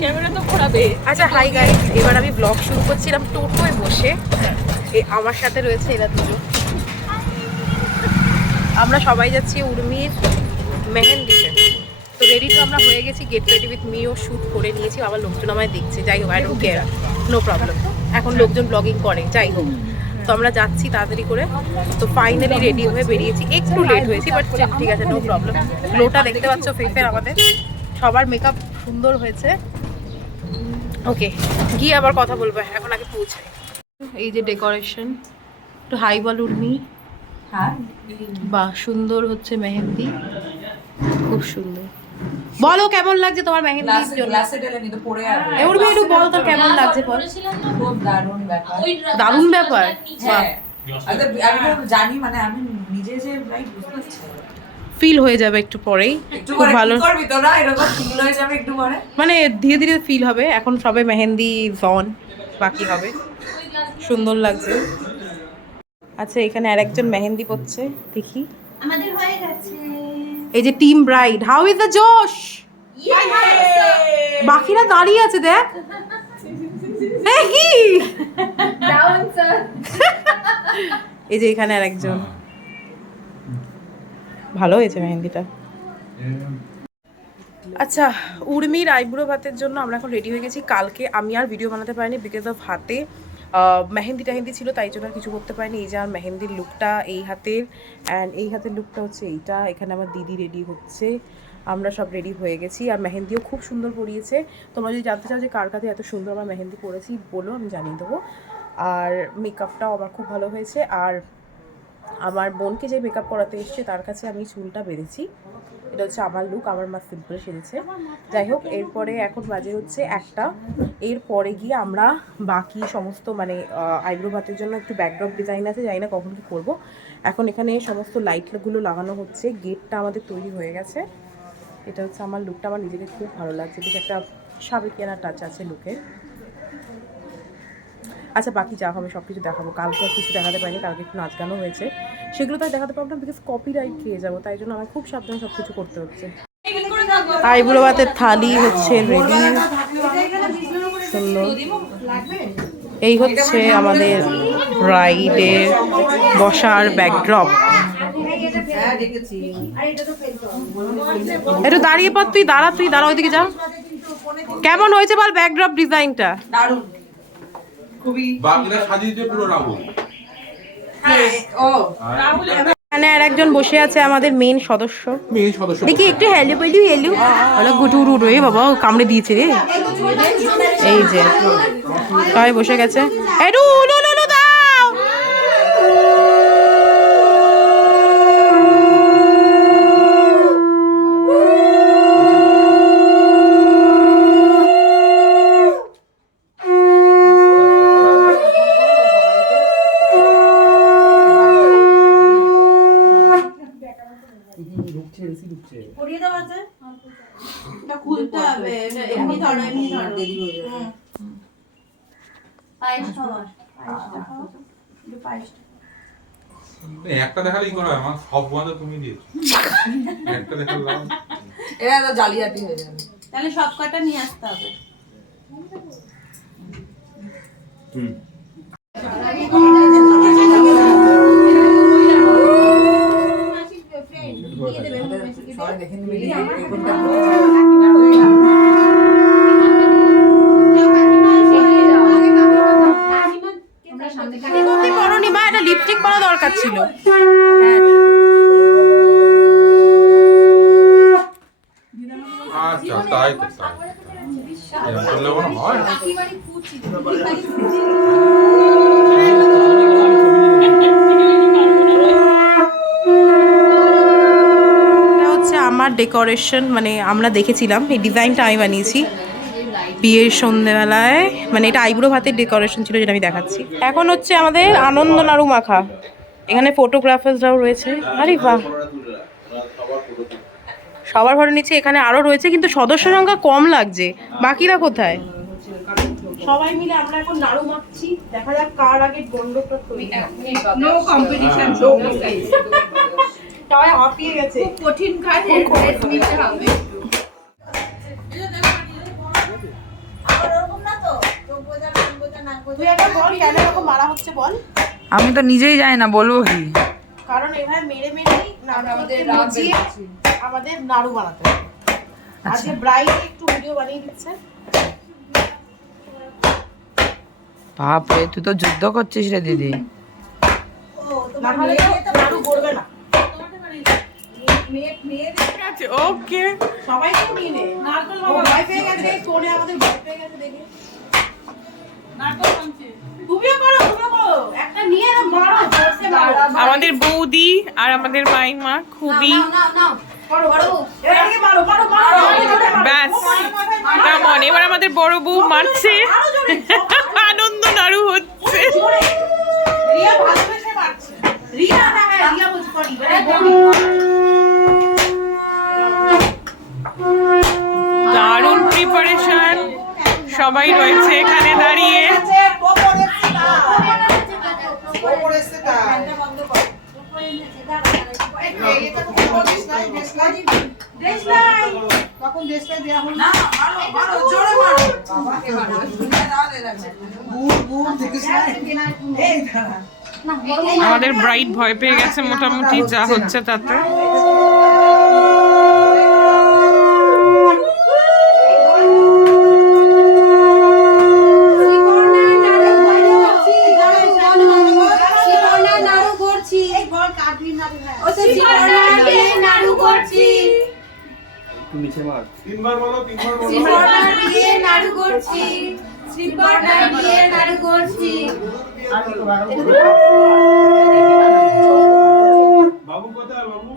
Camera তো ঘোরাবে। আচ্ছা hi guys, এবার আমি ব্লগ শুরু করছিলাম টোটোয় বসে। আমার সাথে রয়েছে এরা দুজন। আমরা সবাই যাচ্ছি উর্মির মেহেন্দিতে। তো রেডি তো আমরা হয়ে গেছি, get ready with me shoot করে নিয়েছি। আবার লোকজন আমায় দেখছে, যাই হোক I don't care, no problem. এখন লোকজন ব্লগিং করে, যাই হোক। তো আমরা যাচ্ছি তাড়াতাড়ি করে। তো ফাইনালি রেডি হয়ে বেরিয়েছি, একটু লেট হয়েছি বাট ঠিক আছে, নো প্রবলেম। গ্লোটা দেখতে পাচ্ছ ফেসের আমাদের, সবার মেকআপ সুন্দর হয়েছে। ওকে, গিয়ে আবার কথা বলবো, এখন আগে পৌঁছাই। এই যে ডেকোরেশন, একটু হাই বল উর্মি। হ্যাঁ বাহ, সুন্দর হচ্ছে মেহেন্দি, খুব সুন্দর। বলো কেমন লাগছে তোমার মেহেন্দির জন্য? উর্মি একটু বল তো কেমন লাগছে বল। খুব দারুণ ব্যাপার। দারুণ ব্যাপার। হ্যাঁ আমি জানি, মানে আমি নিজে যে রাইট বুঝতে পারছি, ফিল হয়ে যাবে একটু পরেই, খুব ভালো করবি তো না, এরকম ফিল হয়ে যাবে একটু পরে, মানে ধীরে ধীরে ফিল হবে। এখন সবে মেহেন্দি জন বাকি হবে, সুন্দর লাগছে। আচ্ছা এখানে আরেকজন মেহেন্দি পড়ছে, দেখি। আমাদের হয়ে গেছে। এই যে team bride, how is the josh? বাকিরা দাঁড়িয়ে আছে দেখ। এই যে এখানে আরেকজন, ভালো হয়েছে মেহেন্দিটা। আচ্ছা উর্মির আইব্রো ভাতের জন্য আমরা এখন রেডি হয়ে গেছি। কালকে আমি আর ভিডিও বানাতে পারিনি বিকজ অফ হাতে মেহেন্দি টেহেন্দি ছিল, তাই জন্য আর কিছু করতে পারিনি। এই যে আর মেহেন্দির লুকটা এই হাতের, অ্যান্ড এই হাতের লুকটা হচ্ছে এইটা। এখানে আমার দিদি রেডি হচ্ছে, আমরা সব রেডি হয়ে গেছি। আর মেহেন্দিও খুব সুন্দর পরিয়েছে। তোমরা যদি জানতে চাও যে কার কাছে এত সুন্দর আমার মেহেন্দি পরেছি বলো, আমি জানিয়ে দেবো। আর মেকআপটাও আমার খুব ভালো হয়েছে। আর আমার বোনকে যে মেকআপ করাতে এসছে তার কাছে আমি চুলটা বেঁধেছি। এটা হচ্ছে আমার লুক, আমার মা সিম্পল সেজেছে। যাই হোক, এরপরে এখন বাজে হচ্ছে 1টা। এরপরে গিয়ে আমরা বাকি সমস্ত মানে আইব্রো ভাতের জন্য একটু ব্যাকড্রপ ডিজাইন আছে, জানি না কখন কী করবো। এখন এখানে সমস্ত লাইটগুলো লাগানো হচ্ছে, গেটটা আমাদের তৈরি হয়ে গেছে। এটা হচ্ছে আমার লুকটা, আমার নিজেকে খুব ভালো লাগছে, বেশ একটা সাবেকিয়ানা টাচ আছে লুকে। আচ্ছা বাকি যা হবে সব কিছু দেখাবো। কালকে আর কিছু দেখাতে পারিনি, কালকে একটু নাচ গানও হয়েছে, সেগুলো তো দেখাতে পারবো না বিকজ কপিরাইট খেয়ে যাবো, তাই জন্য আমার খুব সাবধানে সব কিছু করতে হচ্ছে। আইবুড়ো ভাতের থালি হচ্ছে রেডি, সুন্দর। এই হচ্ছে আমাদের ব্রাইডের বসার ব্যাকড্রপ। একটু দাঁড়িয়ে পর, তুই দাঁড়া ওইদিকে যা। কেমন হয়েছে বল ব্যাকড্রপ ডিজাইনটা? দারুণ, খুবই। বাকিরা সাজিয়েছে পুরো রাহুল। হ্যাঁ ও রাহুল। এখানে আর একজন বসে আছে আমাদের মেন সদস্য, দেখি একটু হ্যালো বলি, হ্যালো বলো। গুটুরু রে বাবা, কামড়ে দিয়েছে রে। এই যে সবাই বসে গেছে, একটু উলু উলু দাও। খুলতে হবে, এমনি ধরো দেরি হয়ে যাবে। পায়েস খাওয়ার, একটা দেখালেই করা, আমার সব বাঁধা তুমি দিয়েছো। একটা দেখালাম, এরা তো জালিয়াতি হয়ে যাবে। তাহলে সব কটা নিয়ে আসতে হবে। লিপস্টিক পরা দরকার ছিল। আচ্ছা তাই তো, এরকম করলে মনে হয়। এটা হচ্ছে আমার ডেকোরেশন, মানে আমরা দেখেছিলাম, এই ডিজাইনটা আমি বানিয়েছি বিয়ের সন্ধ্যেবেলায়। মানে এটা আইব্রো ভাতের ডেকোরেশন ছিল, যেটা আমি দেখাচ্ছি। এখন হচ্ছে আমাদের আনন্দ নাড়ু মাখা, এখানে ফটোগ্রাফারসরাও রয়েছে। আরে বাহ, সবার ঘরে নিচে এখানে আরো রয়েছে, কিন্তু সদস্য সংখ্যা কম লাগছে। বাকিরা কোথায়? সবাই মিলে আমরা এখন নাড়ু মাখছি, দেখা যাক কার আগে গন্ডটা তৈরি। নো কম্পিটিশন, সবাই হাঁপিয়ে গেছে, কঠিন কাজ নিতে হবে। তুই একটা বল কেন এরকম মারা হচ্ছে বল। আমি তো নিজেই যাই না, বলবো কি? কারণ এভাবে মেরে মেরেই আমাদের নাড়ু বানাতে হবে। আজকে ব্রাইড একটু ভিডিও বানিয়ে দিচ্ছে। বাপরে, তুই তো যুদ্ধ করছিস রে দিদি। নাড়ু গড়বে না। ওকে সবাই তো নিয়ে নে। ও ভয় পেয়ে গেছে, কোনে আমাদের ভয় পেয়ে গেছে দেখে। তুমিও করো, তুমিও করো। একটা নিয়ে না মারো, জোরসে মারো। আমাদের বৌদি আর আমাদের মাইমা খুবই করো, করো। এদিকে মারো, মারো, মারো। ব্যাস কেমন। এবার আমাদের বড় বউ মারছে, আরো জোরে। আনন্দ নাড়ু হচ্ছে। জোরে। রিয়া ভালোবেসে মারছে। রিয়া, হ্যাঁ, হ্যাঁ, রিয়া বলছি, সরি। দারুণ প্রিপারেশন, সবাই রয়েছে এখানে দাঁড়িয়ে। আমাদের ব্রাইড ভয় পেয়ে গেছে মোটামুটি, যা হচ্ছে তাতে। তিনবার বলো, তিনবার বলো। বাবু কোথায় বাবু?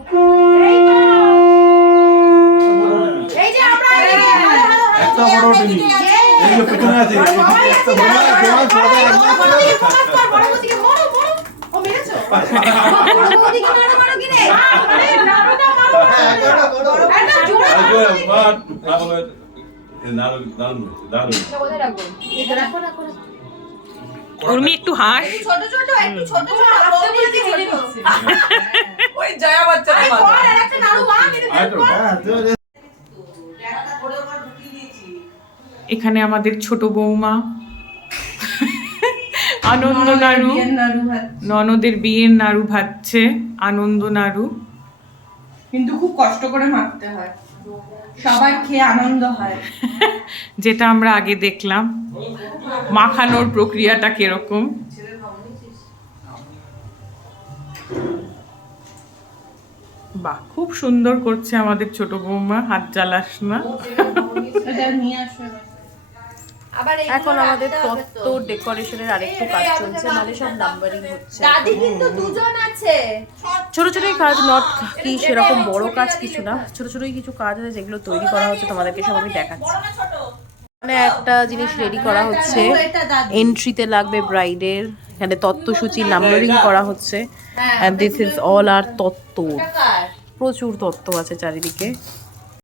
একটা বড় টিভি এই যে পেছনে আছে একটা উর্মি একটু হাস। ওই জয়া বাচ্চা এখানে আমাদের ছোট বৌমা আনন্দ নাড়ু, ননদের বিয়ের নাড়ু ভাজছে, আনন্দ নাড়ু। কিন্তু খুব কষ্ট করে মাখতে হয়, সবাই খেয়ে আনন্দ হয়। যেটা আমরা আগে দেখলাম, মাখানোর প্রক্রিয়াটা কিরকম। বাহ, খুব সুন্দর করছে আমাদের ছোট বৌমা, হাত জ্বালাস না। এটা নিয়ে আসবে। এখন আমাদের তত্ত্ব ডেকোরেশনের আরেকটু কাজ চলছে, মানে সব নাম্বারিং হচ্ছে। দাদি কিন্তু দুজন আছে। ছোট ছোটই কাজ, নট কি সেরকম বড় কাজ কিছু না, ছোট ছোটই কিছু কাজ আছে যেগুলো তৈরি করা হচ্ছে, তোমাদেরকে সব আমি দেখাচ্ছি। মানে একটা জিনিস রেডি করা হচ্ছে, এন্ট্রিতে লাগবে ব্রাইডের, এখানে তত্ত্বসূচি নাম্বারিং করা হচ্ছে, এন্ড দিস ইজ অল আর তত্ত্ব। প্রচুর তত্ত্ব আছে চারিদিকে।